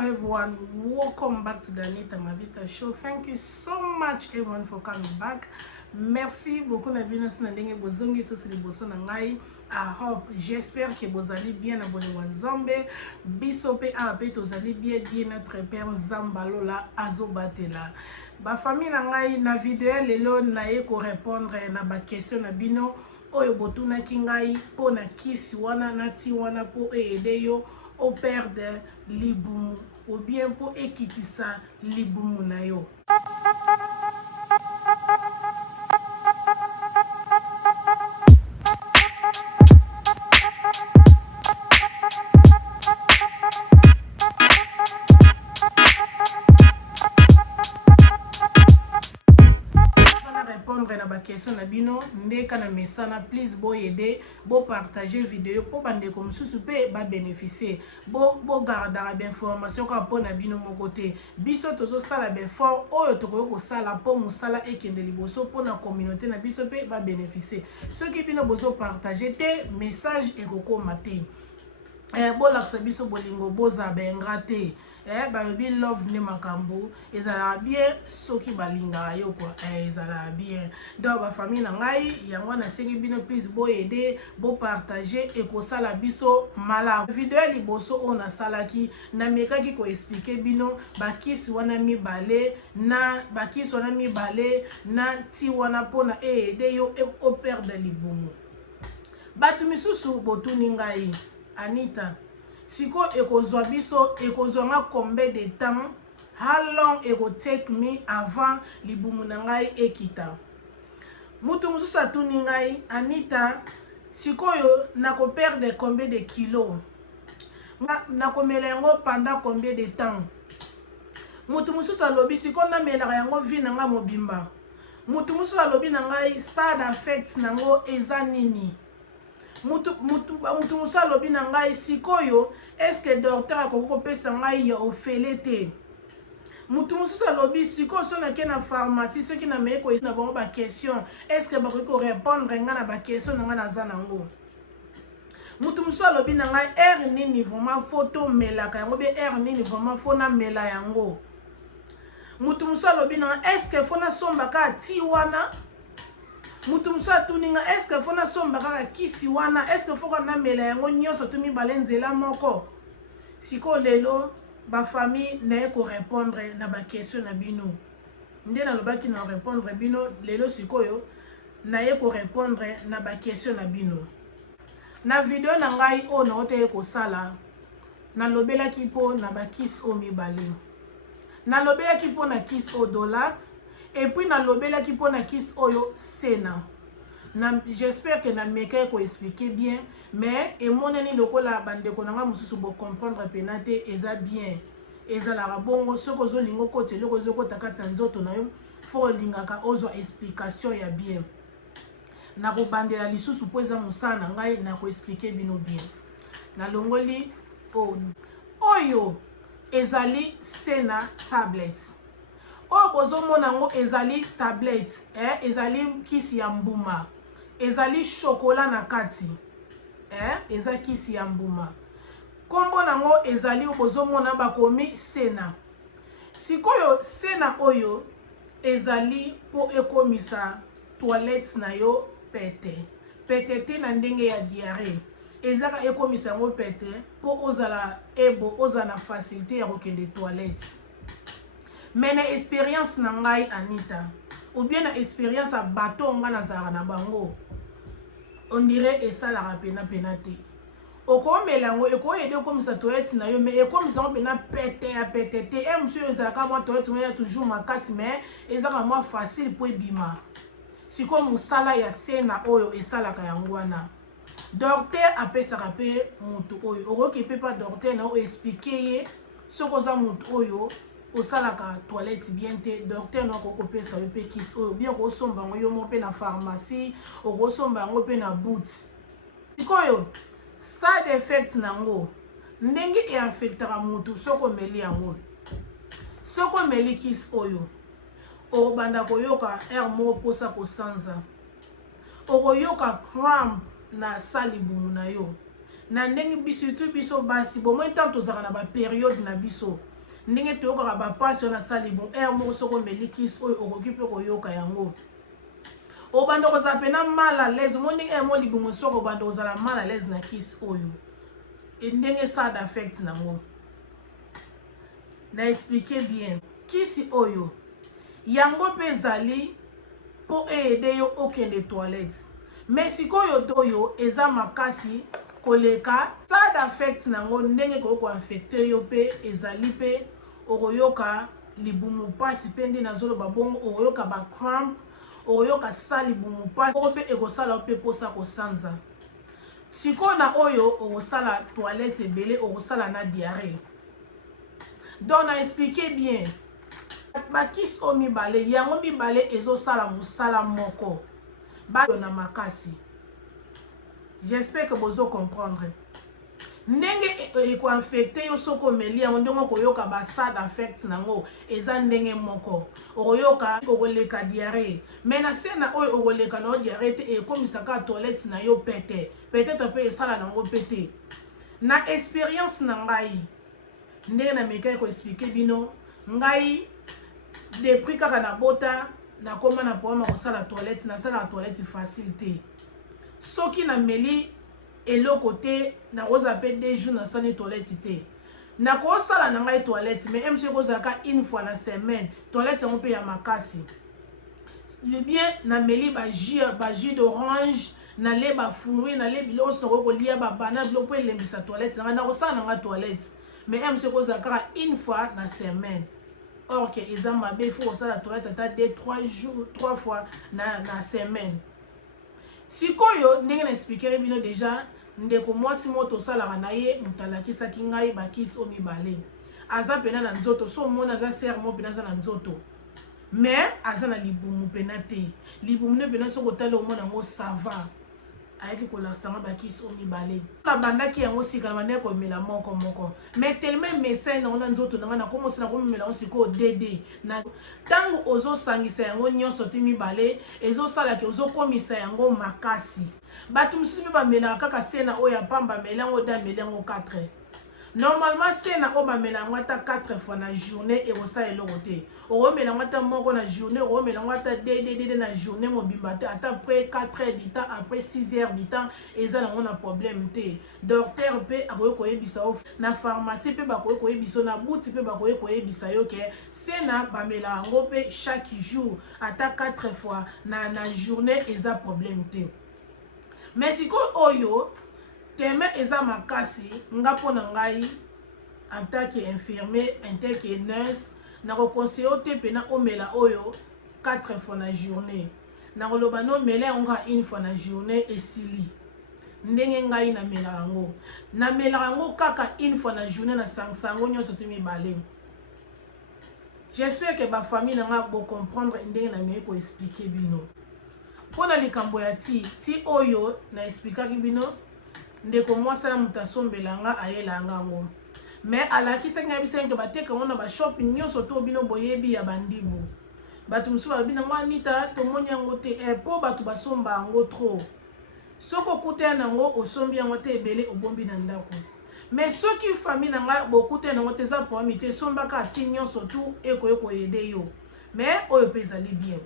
everyone, welcome back to the Anita Mavita show. Thank you so much everyone for coming back. Merci beaucoup na bino sina ndenge bozongi so sili boso na ngai. I hope, j'espère que vous allez bien abonné wa Nzambe. Bisope a pe tozali bien notre père Zambalola azobatela. Ba famille na ngai na vidéo lelo na ye ko répondre na ba question na bino oyo botuna kingai po na kisi wana na ti wana po aider yo au père de libumu ou bien pour ekitisa libumu na yo. Répondre na ba question na bino ndeka na mesana, please bo aider bo partager vidéo pour bande comme susu pe ba bénéficier bo garder ba information ka po na bino mon côté biso tozo sala be fort oyo tokoyo ko sala po musala ekende liboso po na communauté na biso pe ba bénéficier ceux qui bino bozo partager te message ekoko maté bolakisa biso bolingo boza benga te balobi love ne makambo ezala bien soki balingaka yo kwa ezala bien donc ba famille na ngai yango na sengi bino please bo aider bo partager ekosala biso malamu video liboso on asalaki na mekaki ko expliquer bino bakisi wana mibale na bakisi wana mibale na ti wana pona aider yo au père de libumu batu misusu botuni ngai Anita, siko ekozwa biso ekozwa combien de temps? How long it will take me avant libumu na ngai ekita? Mutu mususu atuni ngai Anita, sikoyo nako perdre combien de kilos? Nako mela yango pendant combien de temps? Mutu mususu alobi siko na mela yango vi na nga mobimba. Mutu mususu alobi na ngai side effects nango eza nini? Mutu musa lobi na ngai sikoyo est-ce que docteur akoko pesa ngai ya ofele te mutu musa lobi sikoyo so na ke na pharmacie soki na meko na bango ba question est-ce que bakoko répondre nga na ba question nga na za nango mutu musa lobi na ngai air nini vraiment photo melaka yango be air nini vraiment fona mela yango mutu musa lobi na est-ce que fona somba ka ti wana mutu musa tuninga est-ce que fona somba kaka kisi wana est-ce que foka na mela yango nyonso tumi balenzela moko siko lelo ba famille na ko répondre na ba question na bino nde na lobaki na répondre bino lelo sikoyo na ko répondre na ba question na bino na video na ngai o na ote ko sala na lobela kipo na ba kiss o mibale na lobela kipo na kiss o Dolax. Et puis na lobela ki pona kiss oyo sena. J'espère que na meka ko expliquer bien mais et moneni lokola bande ko nanga mususu bo comprendre penate eza bien. Eza la bongo soko zo lingo kote loko zo ko takata nzoto na yo fo lingaka ozo explication ya bien. Na ko bandela lisusu po eza musana ngai na ko expliquer bino bien. Na longoli oyo ezali sena tablets. O bozo mona ngo ezali tablette ezali kisi ya mbuma ezali chocolat na kati eza kisi ya mbuma kombo nango ezali bozo mona bakomi sena sikoyo sena oyo ezali po ekomisa toilette na yo pete te na ndenge ya diarrhée ezaka ekomisa ngo pete po ozala ebo ozana facilité ya kokende toilette. Mais na expérience na ngai Anita ou bien na expérience a bateau nga na zara na bango on dirait esala pena te oko melango eko ede comme ça toilette na yo mais e comme ça on pena pete te monsieur ezala ka moi toilette nga toujours makasi mais ezaka moi facile pour bima siko musala ya sena oyo esala ka yango wana docteur apesaka pe mutu oyo oko pe pas docteur na o expliquer ye soko za mutu oyo au salaka toilette bien te docteur no ko pesa yo pe kisi oyo bien ko somba ngo yo mo pe na pharmacie o ko somba ngo pe na boot sikoyo side effect nango ndenge e affectera mutu soko meli yango soko meli kisi oyo o banda ko yoka air mo posa ko sanza o ko yoka cramp na salibumu na yo na ndenge surtout biso basi bon moins tant tozala na ba période na biso ndenge toyoka ba passe na sali bon air moko soko melikis oyo okokipe koyoka yango obanda kozala pena mal à l'aise mo ndenge mo libumu soko obanda kozala mal à l'aise na kiss oyo ndenge ça d'affect nango na expliquer bien kisi oyo yango pe ezali po aider yo okende toilette mais sikoyo oyo eza makasi koleka ça d'affect nango ndenge ko affecter yo pe ezali pe okoyoka libumu pasi pe ndi nazolo babongo okoyoka ba cramp okoyoka sa libumu pasi pe ekosala pe posa kosanza sikoyo na oyo okosala toilette ebele okosala na diarrhée. Donc na expliquer bien bakis o mibale yango mibale ezosala mosala moko bayo na makasi. J'espère que vous comprendre. Ndenge eko affecté yo soko meli yango ndenge koyoka ba sad affect nango eza ndenge moko okoyoka okoleka diarrhée mais na sena oyo okoleka na diarrhée te ekomisaka toilette na yo pete peut-être pe esala nango pete na expérience na ngai ndenge na meka ko expliquer bino ngai depuis kaka na bota na koma na poma kosala toilette na sala toilette facilité soki na meli eloko te na koza pe 2 jours na sala toilette te na ko sala na ngai toilette mais monsieur kozaka une fois na semaine toilette on peut ya makasi le bien na meli ba jus d'orange na le ba fruit na le biloko so ko lia ba banana biloko pe lembisa toilette na ko sala na ngai toilette mais monsieur kozaka une fois na semaine. Or que ils ont mabé il faut ça la toilette ata 2-3 jours 3 fois na semaine. Sikoyo ndenge na expliquer bino déjà ndeko mwasi moto sala na ye mutalakisa kingai bakis o mibale. Aza pena na nzoto so mona za ser mo pena za na nzoto. Mais aza na libumu pena te. Libumu ne pena so kotala o mona ngo ça va. Ayaki kolasanga bakis o mibale. Na bandaki yango sika na ndeko mela moko. Mais tellement médecin na nzoto na komosi na komela on siko DD. Na tango ozo sangisa yango nyonso te mibale ezo sala ke ozo komisa yango makasi. Batu mususu pe ba mela kaka sena oya pamba melango da melango 4. Normalement sena o ba melango ata 4 fois na journée et osa eloko te. O melango ata moko na journée, o melango ata DD na journée mobimba te ata après 4 heures du temps, après 6 heures du temps, eza na ngona problème te. Docteur pe akoye koyebisa o na pharmacie pe bakoye koyebisa na boutique pe bakoye koyebisa yo ke sena ba melango pe chaque jour ata 4 fois na journée eza problème te. Mais siko oyo teme eza makasi nga pona ngai en tant qu'infirmier en tant que nurse na conseiller te pena omela oyo 4 fois na journée na koloba no mela onga une fois na journée esili ndenge ngai na mela yango kaka une fois na journée na sango nyonso te mibale. J'espère que ba famille nga bo comprendre ndenge na me ko expliquer bino pona likambo ya ti oyo na expliquer bino ndeko mwasala mutasombelanga ayelanga ngo mais alakisa nga bisenga bateka ngona ba shopping nyonso to bino boyebi ya bandibu batu musu babina ngo anita to monya ngo te po batu basomba ngo trop soko kuta nango osombi yango te ebele obombi na ndako mais soki famille nanga bokuta nango te za poami te somba ka ti nyonso tu eko yede yo mais oyo pezali bien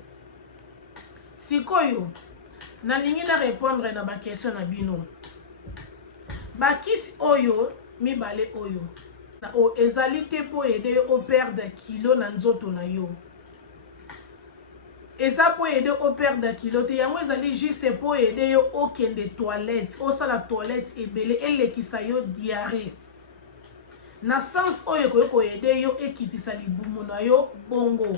sikoyo na lingi na répondre na ba question na bino bakisi oyo mibale oyo na o ezali te po aider o perdre kilo na nzoto na yo eza po aider o perdre kilo te yango ezali juste po aider yo okende toilette o sala toilette ebele elekisa yo diarrhée na sens oyo ko aider yo ekitisa libumu na yo bongo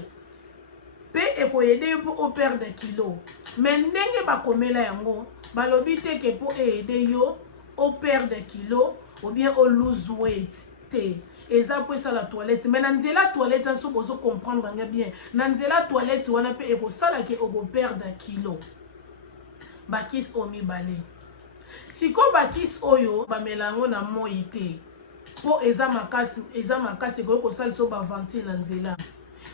pe eko aider yo po o perdre kilo mais ndenge bakomela yango balobi te ke po aider yo au perdre kilos ou bien au lose weight te eza po ça la toilette mais nanzela toilette so bozo comprendre bien nanzela toilette wana pe eko sala ke oko perdre kilos bakis o mibale siko bakis oyo ba melango na moi te po eza makasi ko sala so ba venti nanzela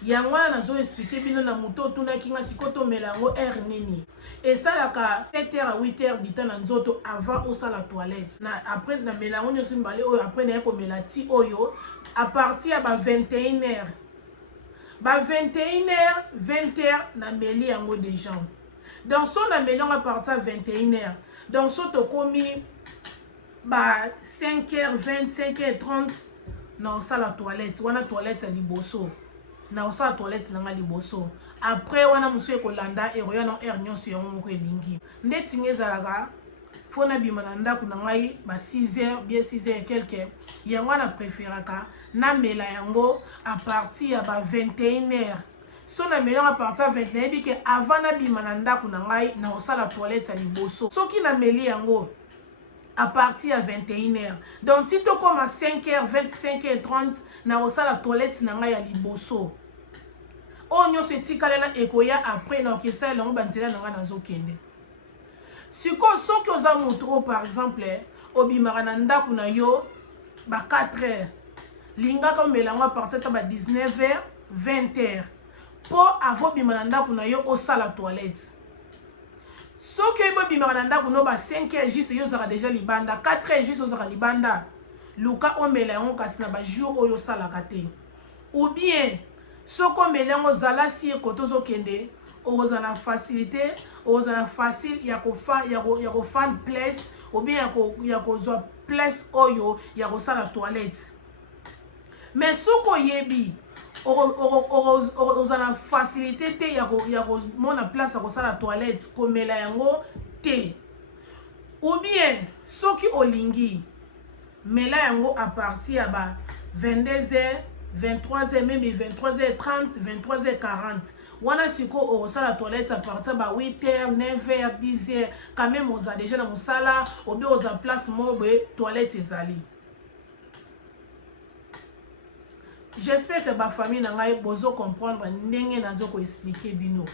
yango wana nazo expliquer bino na moto otunaki nga sikoyo tomela yango air nini esalaka 7h à 8h du temps na nzoto avant osala toilette na après namela yango nyonso mibale oyo après naye komela ti oyo à partir ya ba 21h ba 21h 20h nameli yango déjà donc so nameli yango à partir ya 21h donc so tokomi ba 5h20 5h30 na osala toilette wana toilette ya liboso na osala toilette nanga liboso après wana mosu ekolanda eroya na air nyonso yango moko elingi ndeti nga ezalaka fo nabima na ndako na ngai ba 6h bien 6h quelque yango wana préféraka namela yango à partir ya ba 21h so namela yango à partir ya 21h yebi ke avant nabima na ndako na ngai na osala toilette ya liboso soki nameli yango à partir à 21h. Donc, si tu comme à 5h, 25h30, na osala toilette na nga ya liboso. O nyo se tikalela ekoya après na okesa longo banzela na nga nazo kende. Siko soki oza motro par exemple, obimara na ndako na yo ba 4h. Linga ka melango à partir de 19h, 20h. Po avo bimara na ndako na yo osala toilette. Soki ebo bimara na ndako no ba 5h juste yo zaka déjà libanda 4h juste ozaka libanda luka omela yango kasi na ba jour oyo salaka te ou bien soko omela yango zala si ekoto ozokende ozana facilité ozana facile ya ko fan place ou bien ya kozwa place oyo ya kosala toilette mais soko yebi ozana facilité te ya mona place à la toilette komela yango te ou bien soki olingi mela yango à partir ya ba 22h 23h même 23h30 23h40 wana siko osala toilette à partir ba 8h 9h 10h quand même oza déjà na mosala obi oza place mobe toilette ezali. J'espère que ma famille n'a pas besoin de comprendre ndenge nazo ko expliquer bino.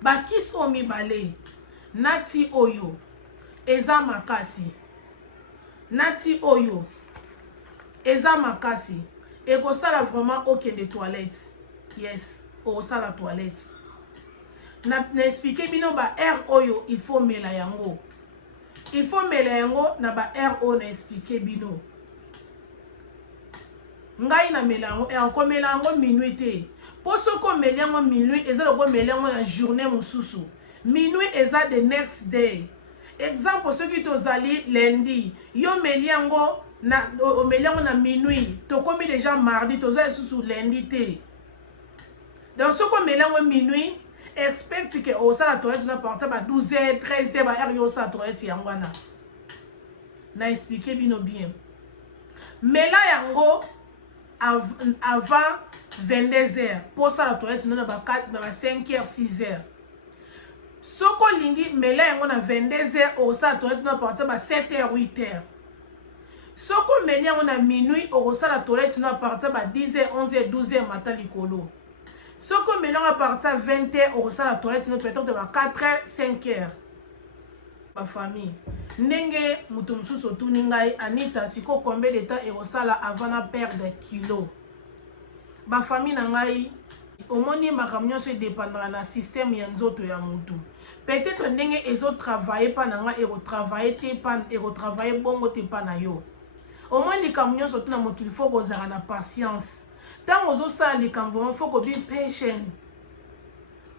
Ba kis omi balé nati oyo eza makasi. Nati oyo eza makasi. Et ko sala vraiment aucun de toilettes. Yes, o sala toilette. Na expliquer bino ba air oyo il faut mela yango. Il faut mela yango na ba air o na expliquer bino. Ngai na melango e encore melango minuit te poso ko melango minuit eza ko melango na journée mususu minuit eza the next day exemple ce qui tozali lundi yo melango na melango na minuit to komi déjà mardi tozali susu lundi te donc ce ko melango minuit expect que o sala toilette na partir ba 12h 13h ba heure yo sala toilette yangwana na expliquer bino bien mais là yango avant 22h pour ça la toilette non ba 4 ba 5h 6h soko lingi mela yango na 22h au ça la toilette non partir ba 7h 8h soko meli yango na minuit au ça la toilette non partir ba 10h 11h 12h matin likolo soko meli yango à partir 20h au ça la toilette non peut-être ba 4h 5h ma famille ndenge mutu mususu otuni ngai Anita siko combien de temps ekosala avant na perdre kilo ba famille na ngai omoni makambo nyonso edépendra na système ya nzoto ya mutu peut-être ndenge ezotravaille pa na ngai ekotravaille te pa ekotravaille bongo te pa na yo omoni likambo nyonso tuna mokili fo kozala na patience ntango ozosala likambo fo kobi patient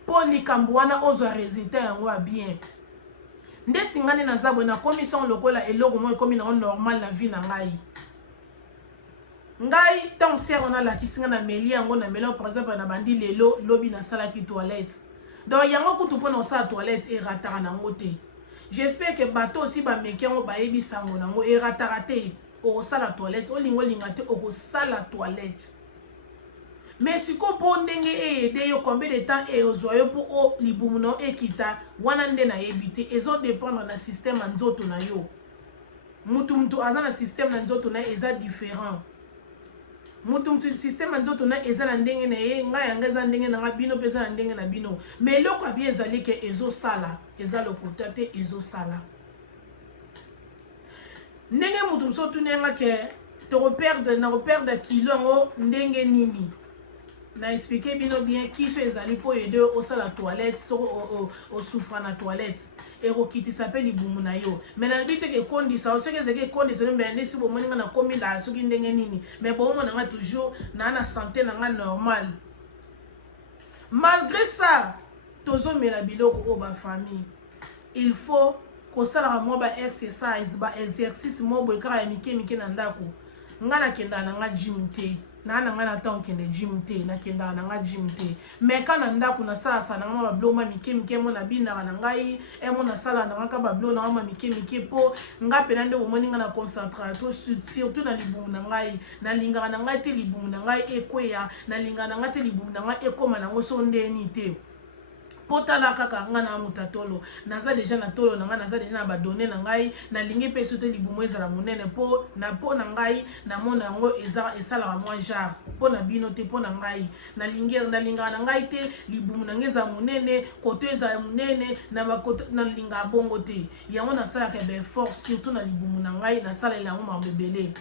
mpo likambo wana ozwa résultat yango ya bien ndeti ngani na zabwe na commission lokola eloko mo ekomi na normal na vie na ngai tant sero na la kisinga na meli yango na melo par exemple na bandi lelo lobi na sala ki toilette donc yango kutu pona sa toilette e ratara na ngote j'espère que bato aussi ba mekengo ba yebi sango nango e ratara te o sala toilette o lingo lingate o ko sala toilette mais si ko po ndenge eyede yo combien de temps e ozwa yo po o libumu no ekita wana nde na yebite ezo dépendre na système na nzoto na yo mutu aza na système na nzoto na eza différent mutu système na nzoto na eza na ndenge na ye nga yanga eza ndenge na bino pesa na ndenge na bino mais loko abi ezali ke ezo sala eza lokuta te ezo sala ndenge mutu mso tunenga ke to reperdre kilo ngo ndenge nini na expliqué bien qui sont les alliés pour aider au salle la toilette au souffrant la toilette et au qui s'appelle libumu na yo mais na bité que kondi ça aussi que kondi ça même ben si bon moninga na komi la soki ndenge nini mais bon on a toujours na santé na normal malgré ça tozo mela biloko o ba famille il faut ko sala mo ba exercise ba exercice mo bo kara mike na ndako ngana kenda na nga gym te na nga ta okende gym te na kenda na nga gym te mais kana ndako na sala sana nga ba bloma mike mo na bina na ngai e mo na sala na nga ba bloma na ma mike po nga pena nde bo moninga na concentrato surtout na libumu na ngai na linga na ngai te libumu na ngai ekweya na linga na ngai te libumu na ngai ekoma na ngoso ndeni te potala kaka nga na mutatolo naza deja na tolo na nga naza deja na badone na ngai na lingi pe sote libumu ezala monene po na ngai na mona yango esala mwa jar po na bino te po na ngai na linga na ngai te libumu na ngai za monene koto eza monene na linga bongo te yango nasala ka be force surtout na libumu na ngai nasala yango mambebele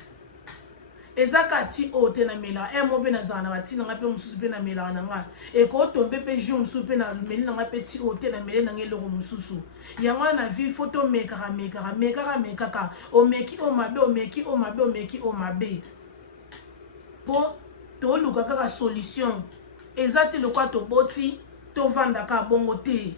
ezaka ti ote na mela mo pe na zana na batina nga pe mususu pe na mela na nga e ko tombe pe jour mususu pe na meli na nga pe ti ote na mele na ngelo mususu yango na vie photo mekaka o meki o mabe po to luka kaka solution ezate le kwa to boti to vanda ka bongo te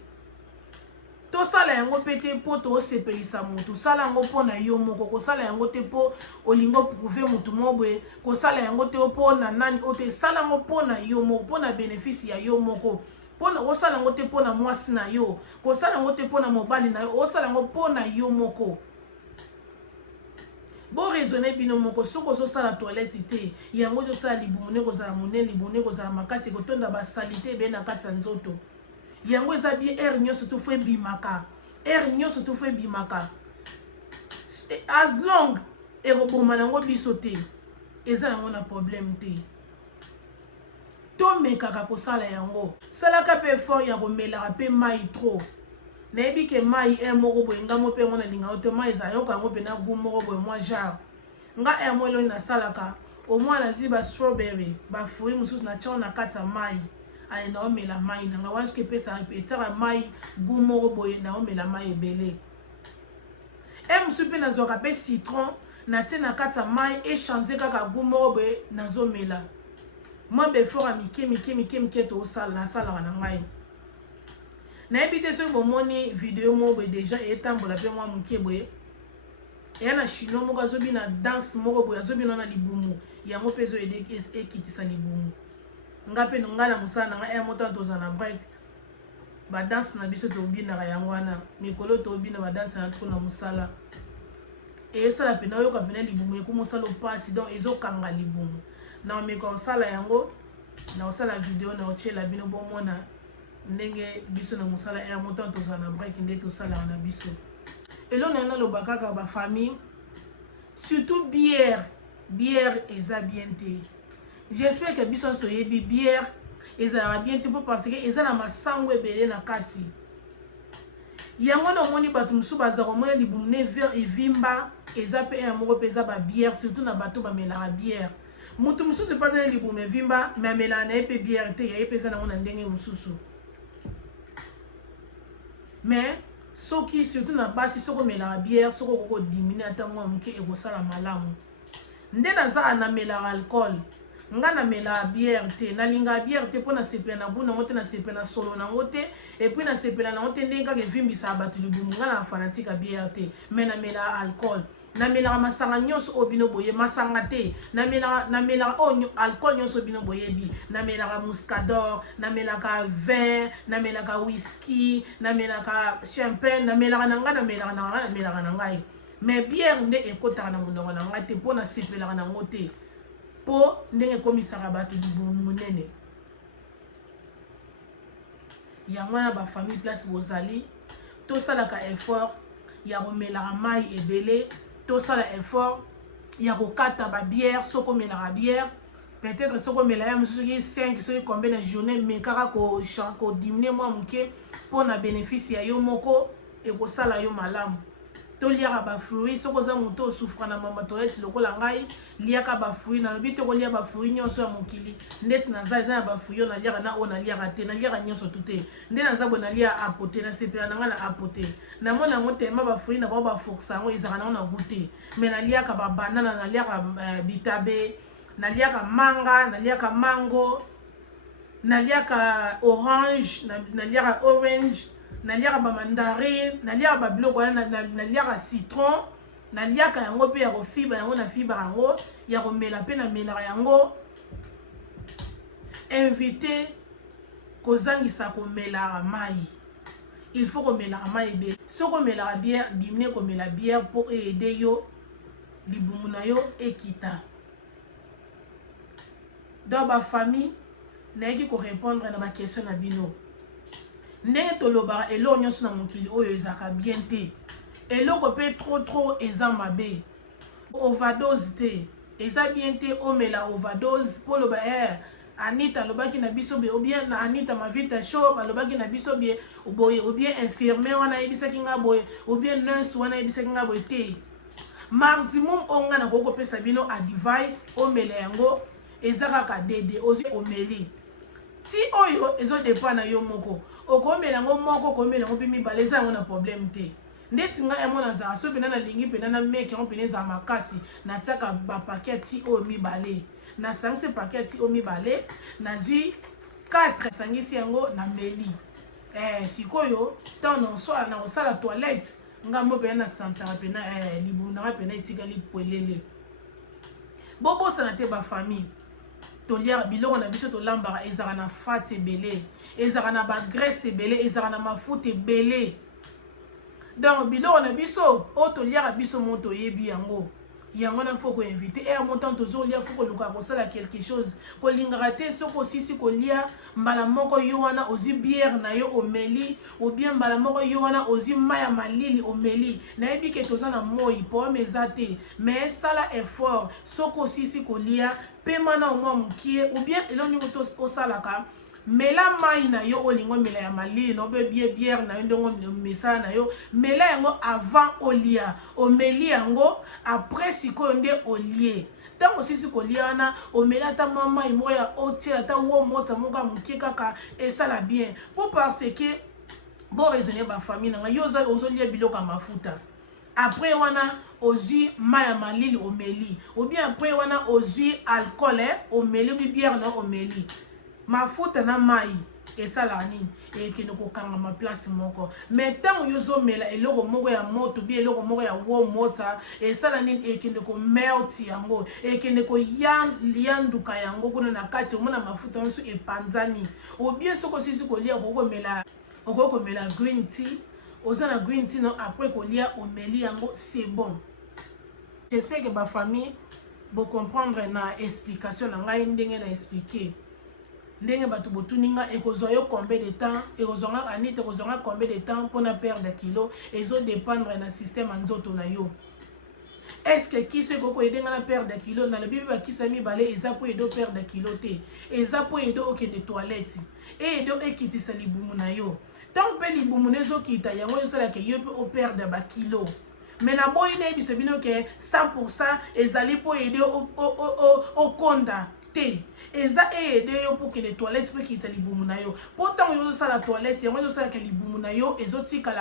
to sala yango pete po to sepelisa mutu sala yango po na yo moko ko sala yango te po olingo prouver mutu mobwe ko sala yango te po na nani o te sala yango po na yo moko po na bénéfice ya yo moko po na osala yango te po na mwasi na yo ko sala yango te po na mobali na yo osala yango po na yo moko bo raisonner bino moko soko zo sala toilette te yango zo sala libumu ne ko zala monene libumu ne ko zala makasi ko tonda ba salite be na katsa nzoto yango eza bien air nyonso to fo bimaka as long ekoboma nango biso te eza yango na problème te to mekaka kosala yango salaka pe effort ya komelaka pe mai trop nayebi ke mai moko boye nga mo pe ngo na linga ote mai eza yoka yango pe na gu moko boye mwa jar nga mo eloni nasalaka au moins nazwi ba strawberry ba fruit mosusu na tia na kati ya mai ale na omela mai na nga wanske pesa etara mai gu moko boye na omela mai ebele mosusu pe nazwaka pe citron na tie na kati ya mai echange kaka gu moko boye nazomela mwa befora mike tosala nasalaka na ngai nayebi te soki bomoni video moko boye deja etambola mpe mwa moke boye eya na chino moko azobina danse moko boye azobina na libumu yango mpe ezoyede ekitisa libumu nga pe nga na mosala na nga moto toza na break badanse na biso tobinaka yango wana mikolo tobina badanse na tuku na mosala esala pena oyoka pena libumu eku mosala opasi donc ezokanga libumu na omeka osala yango na osala video na otiela bino bomona ndenge biso na mosala moto toza na break nde tosalaka na biso elona naloba kaka bafamille surtout bière eza bien te. J'espère que biso toyebi bière ezalaka bien te parce que eza na masango ebele na kati yango na omoni bato mosusu baza komona libumu ne ver evimba eza pe moko mpe eza babière surtout na bato bamelaka bière moto mosusu epaza na libumu evimba me amelaka na ye mpe bière te yaye mpe eza nango na ndenge mosusu mais soki surtout na basi soko omelaka bière soko okokodimine ata mwa moke ekosala malamu nde nazala namelaka alcool nga namela bière te nalinga bière te mpona sepela na buna ngo te na sepela na solo nango te epuis na sepela nango te ndenge kaka evimbisaka bato libumu nga na fanatique ya bière te mais namela alcool namelaka masanga nyonso oyo bino boye masanga te namelaka oyo alcool nyonso bino boyebi namelaka muscador namelaka vin namelaka whisky namelaka champagne namelaka na nga namelaka na ngai mais bière nde ekotaka na monoko na ngai te mpona sepelaka nango te po ndenge ekomisaka bato libumu monene yango wana bafamille place bozali tosalaka effort ya komelaka mai ebele tosala effort ya kokata babière soko omelaka bière peut-être soko omela ya mosusu soki 5 soki combien na journée mais kaka kodimine mwa moke mpo na bénéfice ya yo moko ekosala yo malamu to liaka ba fruits soko za moto souffra na mama toilette lokola ngai liaka ba fruits na lobi to ko lia ba fruits nyonso ya mokili ndeti na za na ba fruits na liaka na ona liaka te na liaka nyonso tute nde na za bona lia apote na sepela na nga na apote na mona ngote ma ba fruits na ba força ngo ezaka na goûter mais na liaka ba banana na liaka bitabe na liaka manga na liaka mango na liaka orange na liaka orange na liaka ba mandarine na liaka ba biloko na liaka citron na liaka yango pe ya ko fibre yango na fibre yango ya ko mela pe na mela yango invité kozangisa ko mela mai il faut ko mela mai be soko mela bière diminuer ko mela bière pour aider yo libumu na yo ekita dans ba famille nayeki ko répondre na ba question na bino ndenge tolobaka eloko nyonso na mokili oyo ezaka bien te eloko pe trop eza mabe overdose te eza bien te omela overdose po loba Anita lobaki na biso be ou bien na Anita ma vita show balobaki na biso be boye ou bien infirmier wana yebisaki nga boye ou bien nurse wana yebisaki nga boye te maximum onga na koko pesa bino advice omela yango ezaka ka dede ozi omeli ti oyo ezo dépend na yo moko okomela ngo moko komela ngo pimi baleza ngo na problème te ndeti nga ya mona za so pena na lingi pena na meki ngo pena za makasi na tiaka ba paquet ti o mi balé na sangse paquet ti o mi balé na zui 4 sangisi yango na meli sikoyo tant non soit na osala toilette nga mo pena na santara pena libu na pena itika li poelele bobo sana te ba famille tolia biloko na biso tolambaka ezaka na fat ebele ezaka na ba graisse ebele ezaka na mafuta ebele donc biloko na biso o tolia biso mo toyebi yango na faut ko inviter et en montant toujours lia faut ko luka ko sala quelque chose ko lingaka te soko sisi ko lia mbala moko yo wana ozi bière na yo omeli ou bien mbala moko yo wana ozi maya malili omeli na yebi ke toza na moi po mezate mais sala effort soko sisi ko lia pema na mwa mukie ou bien eloni ko osalaka mela mai na yo olingo mela ya malili no be bière na yo ndongo mesa na yo mela yango avant olia omeli yango après siko nde olie tango sisi kolia wana omela ta mama imo ya otiela ta wo mota moka mukie kaka esala bien pour parce que bon raisonner ba famille na yo ozolia biloko mafuta après wana ozui maya malili omeli ou bien après wana ozui alcool omeli bi bière na omeli mafuta na mai esala nini ekende kokanga ma place moko mais tango yozomela eloko moko ya moto bi eloko moko ya wo mota esala nini ekende ko melt yango ekende ko yanduka yango kuna na kati omona mafuta nso epanzani ou bien soko sisi kolia kokomela green tea ozana green tea non après kolia omeli yango c'est bon. J'espère que ma famille bo comprendre na explication na ngai ndenge na expliquer ndenge batu botuninga ekozwa yo combien de temps ekozonga Anita ekozonga combien de temps pour na perdre kilo ezo dépendre na système nzoto na yo. Est-ce que qui se koko edenga na perdre kilo na le bibi ba kisami balé eza po edo perdre kilo te eza po edo okende toilette et edo ekitisa libumu na yo tant pe libumu nezo kita yango yo sala ke yo pe o perdre ba kilo. Mais na boy na ebise bino ke 100% ezali po edo o konda te eza ede yo pour que les toilettes peut quitter libumu na yo pourtant yo ça la toilette yango yo ça que libumu na yo ezotika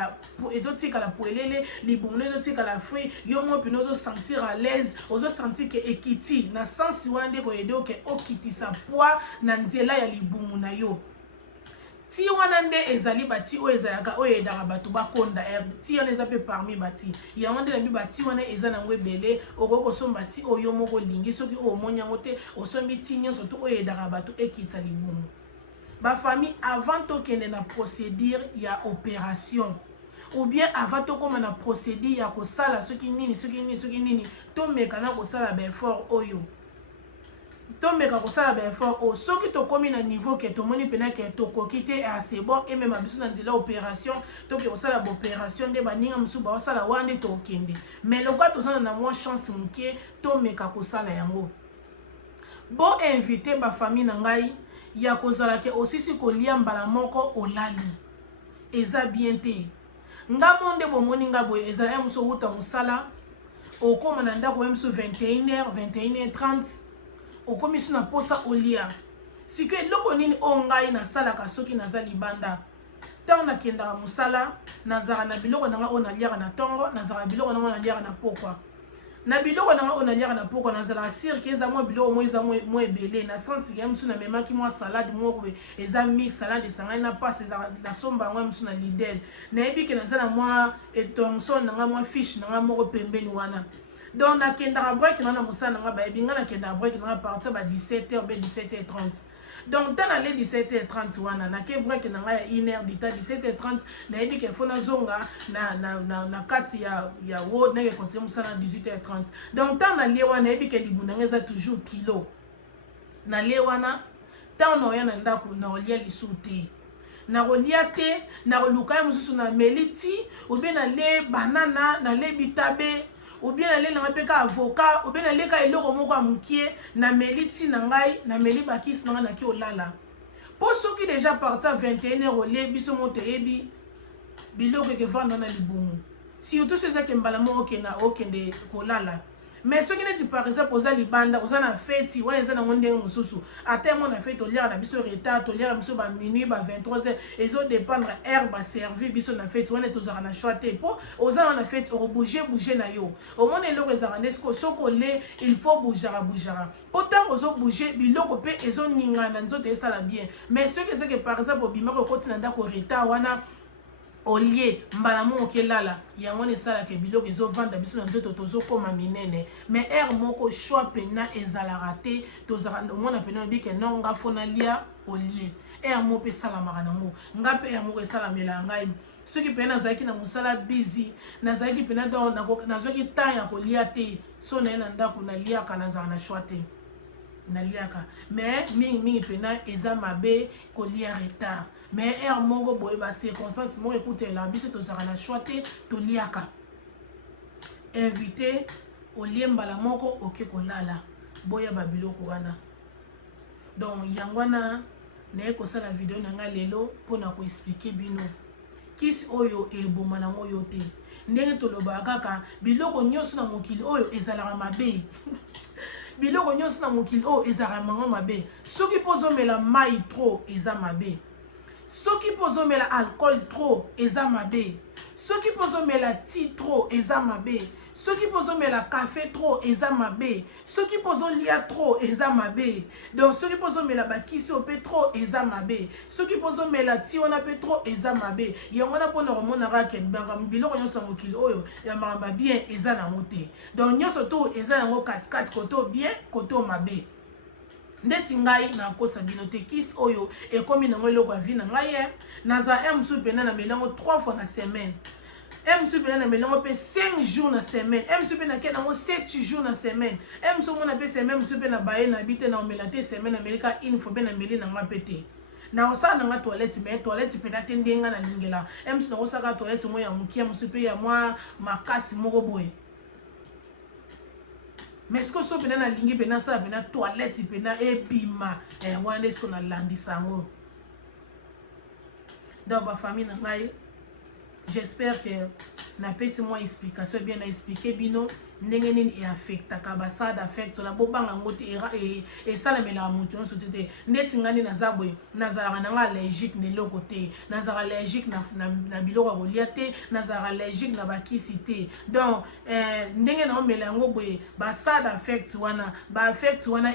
la poelele libumu na ezotika la fruit yo mo pino zo sentir à l'aise ozo sentir que ekiti na sens wande ko ede ke okitisa poids na nzela ya libumu na yo ti wana nde ezali bati o ezalaka o edaka bato bakonda ti wana eza pe parmi bati yango nde na bi bati wana eza nango ebele okoko somba ti oyo moko lingi soki o omoni yango te osombi ti nyonso to o edaka bato ekita libumu ba famille avant tokende na procédure ya opération ou bien avant tokoma na procédure ya kosala soki nini tomeka na kosala ba effort oyo tomeka kosala ba effort o soki tokomi na niveau ke tomoni pena ke tokoki te assez bon et même biso na nzela opération toki kosala ba opération nde baninga musu ba osala wande tokende mais lokwa tozana na mwa chance muke tomeka kosala yango bon invité ba famille na ngai ya kozala ke osisi kolia mbala moko olali eza bien te nga monde bomoni nga boye ezala muso wuta musala okoma na ndako même so 21h 21h30 okomi so na posa olia sike eloko nini o ngai nasalaka soki naza libanda ntango nakendaka mosala nazala na biloko nanga oyo naliaka na ntongo nazala biloko nanga oyo naliaka na pokwa na biloko nanga oyo naliaka na pokwa nazalaka sirke eza mwa biloko mo eza mo ebele na sansi ya mosu namemaki mwa salade moko eza mix salade esangani na pasi ezalaka nasomba yango ya mosu na lidel nayebi ke naza na mwa etonson nanga mwa fiche nanga moko pembeni wana donc nakendaka break nanga na mosala nanga bayebi nga nakendaka break nanga partir ba 17h be 17h30 donc tant aller 17h30 wana nake break nanga ya 1h du temps 17h30 nayebi ke fona zonga na kati ya ward nake continuer mosala 18h30 donc tant na lie wana nayebi ke libunda nga eza toujours kilo na lie wana tant na oya na ndako na olia lisu te na rolia te na roluka mosusu na meliti ou bien na le banana na le bitabe ou bien aller na peka avocat ou bien aller ka eloko moko amukie na meliti na ngai na meli bakisi na ki olala po soki déjà partir 21h ole biso moto ebi biloko ke vanda na libumu surtout ces que mbala mo okende kolala mais soki neti par exemple oza libanda oza na feti wana eza nango ndenge mosusu ata mo na feti oliaka na biso retard toliaka biso ba minuit ba 23h ezo dépendre heure ba servir biso na feti wana tozaka na choix te po oza na feti bouger na yo omona eloko ezaka ndesko soko le il faut bougera po ntango ozo bouger biloko pe ezo ningana nzoto esala bien mais soki eza ke par exemple obimaka okoti na ndako retard wana olie mbala moko kelala yango nesalaka biloko ezovanda biso na nzoto tozokoma minene mais aire moko choix pena ezalaka te tozaka omona pena obike non nga fona lia olie aire moko mpe esalamaka nango nga mpe aire moko esalamela ngai soki pena nazalaki na mosala busy nazalaki pena nazwaki temps ya kolia te so naye na ndako naliaka nazala na choix te naliaka mais mingi pena eza mabe kolia retard mais air moko boye ba circonstance moko ekutela biso tozaka na choix te toliaka invité olie mbala moko oke kolala boya babiloko wana donc yango wana naye kosala video na nga lelo mpona koexplike bino kisi oyo eboma nango oyo te ndenge tolobaka kaka biloko nyonso na mokili oyo ezalaka mabe biloko nyonso na mokili oyo ezalaka mango mabe soki pozomela mai trop eza mabe soki pozomela alcool trop eza mabe soki pozomela ti trop eza mabe soki pozomela café trop eza mabe soki pozolia trop eza mabe donc soki pozomela bakisi ope trop eza mabe soki pozomela ti wana pe trop eza mabe yango wana mpona komonaka kenbanga biloko nyonso ya mokili oyo ya makambo bien eza nango te donc nyonso to eza nango katikati koto bien koto mabe ndeti ngai nakosa bino te kisi oyo ekomi nango eloko ya vi na ngai naza mosusu pena na melango 3 fois na semaine mosusu pena na melango mpe 5 jours na semaine mosusu mpe nake nango 7 jours na semaine mosusu omona mpe semaine mosusu mpe na baye na bi te na omela te semaine amelika une fois mpe na meli na nga mpe te na osala nanga toilette mais toilette pena te ndenge nga nalingela mosusu nakosaka toilette mo ya mokia mosusu mpe ya mwa makasi moko boye mais ce que so pena na lingi pena sala pena toilette pena ebima wana esko na landisa yango donc ba famille na ngai j'espère que na pesi moi explication bien na expliquer bino ndenge nini eaffectaka basada affect na bobanga yango te esalamelaka moto nyonso te ndeti ngani naza boye nazalaka nanga allergique na eloko te nazalaka allergique na biloko ya kolia te nazalaka allergique na bakisi te donc ndenge naomela yango boye basada affect wana baaffect wana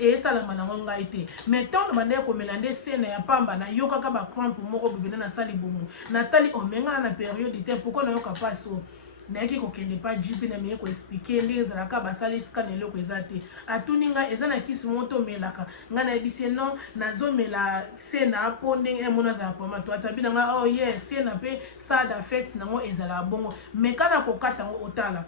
esalama nango ngai te mais ntango na bandeki komela nde sena ya pamba nayokaka bacrampe moko bibena nasali bomu natali omengana na periode te pourkoi nayoka pasi o nayaki kokende pa jipi na miye koexplike ndenge ezalaka basala esika na eloko eza te atuni ngai eza na kisi moko tomelaka ngai nayebisi non nazomela sena mpo ndenge emona azala poma to atabi na ngai oh yes sena mpe side effect nango ezalaka bongo mais kana kokata yango otala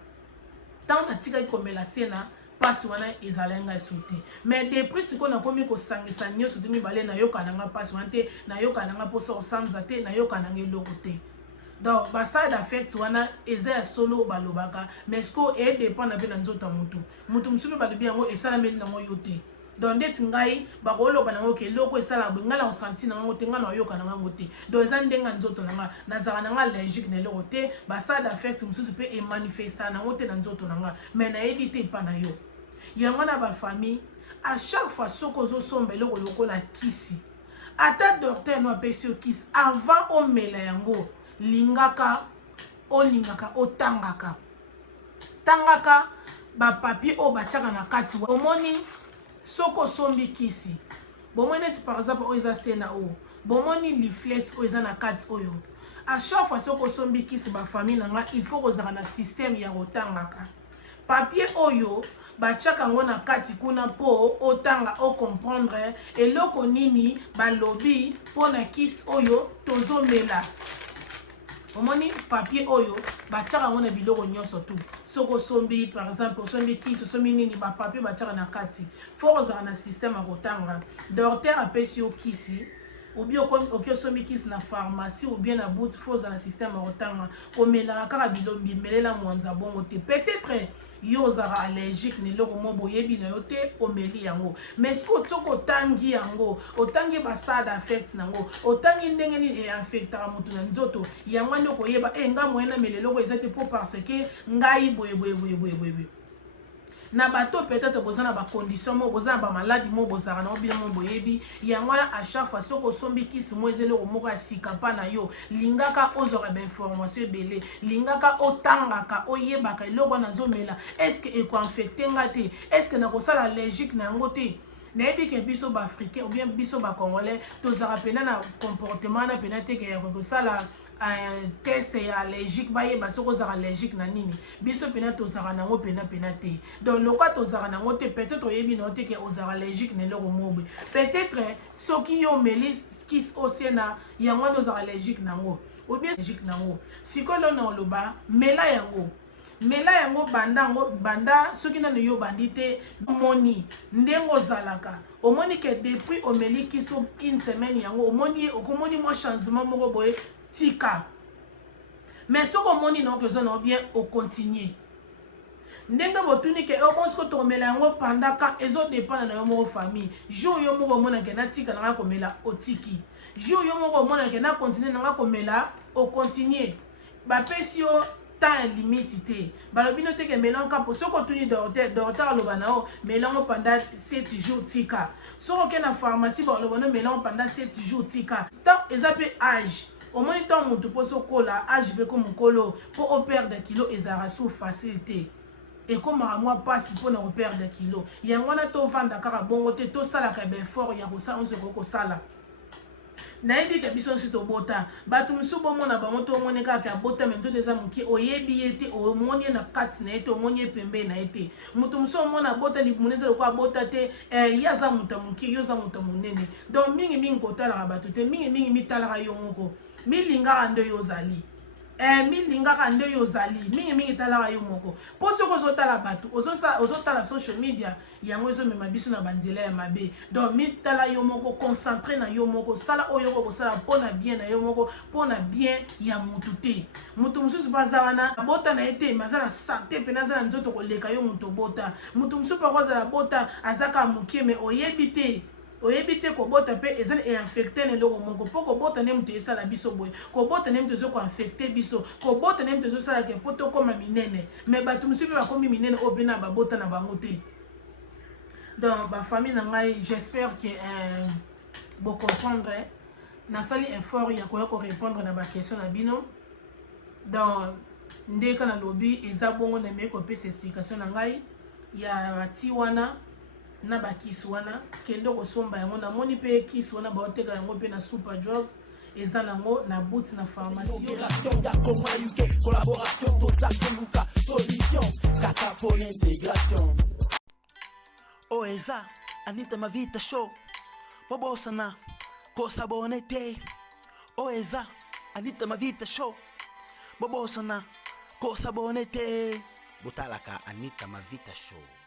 ntango natikaki komela sena pasi wana ezala ngai so te mais depuis sikoyo nakomi kosangisa nyonso te mibale nayoka nanga pasi wana te nayoka nanga mposa kosanza te nayoka nanga eloko te donc baside affect wana eza ya solo balobaka mais siko edépend na mpe na nzoto ya motu mosusu mpe balobi yango esalameli nango yo te donc ndeti ngai bakoloba nango ke eloko esala boye ngai na osenti nango te ngai na oyoka nango te donc eza ndenge nzoto na nga nazala nanga allergique na eloko te basala d'affect mosusu mpe emanifesta nango te na nzoto na nga mais nayebi te epa na yo yango na bafamille à chaque fois soko ozosomba eloko lokola kisi ata docteur no apesi yo kisi avant omela yango lingaka otangaka bapapier oyo batiaka na kati omoni soko osombi kisi bomoni neti par exemple oyo eza sena oyo bomoni leaflet oyo eza na kati oyo à chaque fois soko osombi kisi bafamille na nga il faut kozala na système ya kotangaka papier oyo batiaka yango na kati kuna mpo otanga ocomprendre eloko nini balobi mpo na kisi oyo tozomela omoni papier oyo batiaka yango na biloko nyonso tu soko osombi par exemple osombi kisi osombi nini bapapier batiaka na kati fo kozala na système ya kotanga docteur apesi yo kisi ou bien oki osombi kisi na pharmacie ou bien na bout fo ozala na système ya kotanga omelaka kaka bilombi melela mwanza bongo te peut-être yo ozala allergique na eloko mo boyebi na yo te omeli yango mais soki otangi yango otangi basala d'affect nango otangi ndenge nini eaffectaka moto na nzoto yango nde okoyeba nga moye namela eloko eza te mpo parce que ngai boye na bato peut-être bozana ba condition mo bozana ba maladie mo bozara na obila mo boyebi yango na à chaque fois soko sombi kisi mo ezele ko moko asika pa na yo lingaka ozora ba information ebele lingaka otangaka oyebaka eloko na zomela est-ce que eko infecté ngate est-ce que na kosala allergique na yango te nayebi ke biso ba africain ou bien biso ba congolais tozara pena na comportement na pena te ke ya kosala test ya allergique bayeba soko ozala allergique na nini biso pena tozala nango pena te donc lokwa tozala nango te peut-être oyebi na te ke ozala allergique na eloko mobe peut-être soki yo omeli kisi osena yango nde ozala allergique nango ou bien allergique nango sikolo na oloba mela yango banda soki nano yo bandi te omoni ndenge ozalaka omoni ke depuis omeli kisi une semaine yango okomoni mwa changement moko boye tika mais soko omoni na okezo na bien okontinue ndenge botuni ke okonsi kotomela yango pandaka ezodépendre na yo moko famille jour yo moko omonake na tika nanga komela otiki jour yo moko omonake na continue nanga komela okontinue bapesi yo temps limite te balobi no te ke melanka po soko tuni docteur aloba na o melango pendant 7 jours tika soko ke na pharmacie baloba no melango pendant 7 jours tika tant eza pe âge omoni tant mutu po sokola âge be ko mukolo po o perdre kilo ezara sous facilité ekomaka mwa pasi mpona koperdre kilo yango wana tovanda kaka bongo te tosalaka baeffort ya kosala onso kokosala nayebi ke biso nsi tobota bato mosusu bomona bango tomoni kaka abota me nzoto eza moke oyebi ye te omoni ye na kati na ye te omoni ye pembeni na ye te moto mosusu omona abota libumu eza lokola abota te ye aza moto moke yo oza moto monene donc mingimingi kotalaka bato te mingimingi mitalaka yo moko milingaka nde yo ozali milingaka nde yo ozali mingimingi talaka yo moko mpo soki ozotala bato ozotala social media yango ezomema biso na banzela ya mabe donc mitala yo moko concentre na yo moko sala oyo okosala mpona bien na yo moko mpona bien ya mutu te mutu mosusu baza wana abota na ye te me aza na sante mpena aza na nzoto koleka yo mutu obota mutu mosusu pako azala bota azaka mokie me oyebi te kobota mpe eza einfecte na eloko moko mpo kobota nde moto esala biso boye kobota nde moto ezokoinfecte biso kobota nde moto ezosalaka mpo tokóma minene me bato mosusu mpe bakomi minene oyo mpe na babota na bango te donc bafamille na ngai j'espère que bocomprendre nasali effort ya koya korépondre na baquestion na bino donc ndeka nalobi eza bongo na mei kopesa explication na ngai ya bati wana na bakisi wana kende kosomba yango namoni mpe kisi wana baoteka yango mpe na super drugs eza nango na bout na pharmacie collaboration tozakoluka solution kaka pour l'intégration o eza Anita Mavita show bobosana kosabone te o eza Anita Mavita show bobosana kosabone te botalaka Anita Mavita show